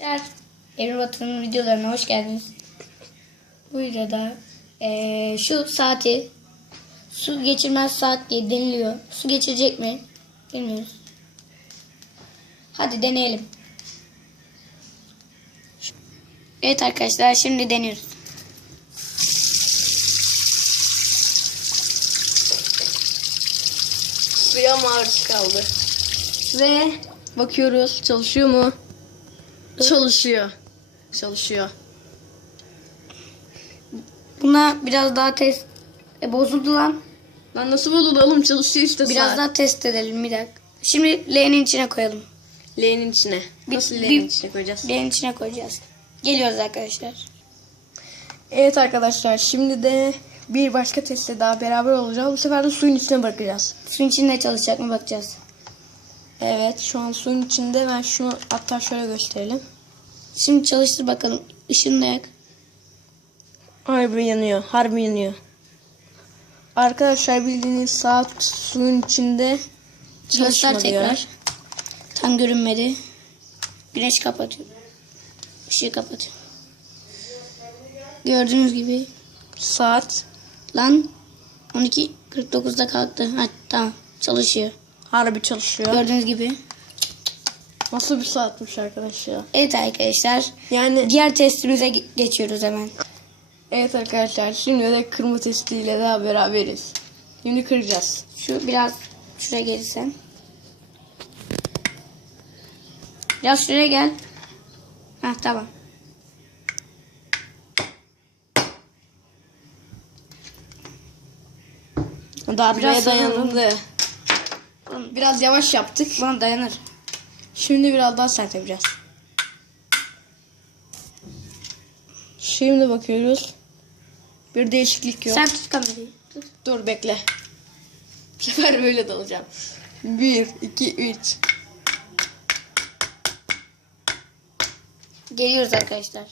Arkadaşlar, Evrim Batı'nın videolarına hoş geldiniz. Bu videoda eee, şu saati su geçirmez saat diye deniliyor. Su geçirecek mi? Bilmiyoruz. Hadi deneyelim. Evet arkadaşlar şimdi deniyoruz. Suya maruz kaldı. Ve bakıyoruz çalışıyor mu? Çalışıyor. Çalışıyor. Buna biraz daha test e, bozuldu lan. Lan nasıl bozuldu oğlum çalışıyor işte Biraz saat. daha test edelim bir dakika. Şimdi leğenin içine koyalım. Leğenin içine. Nasıl bir- leğenin içine koyacağız? Leğenin içine koyacağız. Geliyoruz arkadaşlar. Evet arkadaşlar şimdi de bir başka testle daha beraber olacağız. Bu sefer de suyun içine bırakacağız. Suyun içinde çalışacak mı bakacağız. Evet şu an suyun içinde ben şunu hatta şöyle gösterelim. Şimdi çalıştır bakalım. Işığını da yak. Harbi yanıyor. Harbi yanıyor. Arkadaşlar bildiğiniz saat suyun içinde Göster çalışma diyor. tekrar. Tam görünmedi. Güneş kapatıyor. Işığı kapatıyor. Gördüğünüz gibi Saat lan 12.49'da kalktı. Ha, tamam çalışıyor. Harbi çalışıyor. Gördüğünüz gibi. Nasıl bir saatmiş arkadaş ya. Evet arkadaşlar. Yani Diğer testimize ge- geçiyoruz hemen. evet arkadaşlar şimdi de kırma testiyle daha beraberiz. Şimdi kıracağız. Şu biraz şuraya gelirsen. Biraz şuraya gel. Hah tamam. Darbeye Biraz dayanıldı. Biraz yavaş yaptık. Buna dayanır. Şimdi biraz daha sert yapacağız. Şimdi bakıyoruz. Bir değişiklik yok. Sen tut kamerayı. Tut. Dur bekle. Bu sefer böyle dalacağım. 1, 2, 3. Geliyoruz arkadaşlar.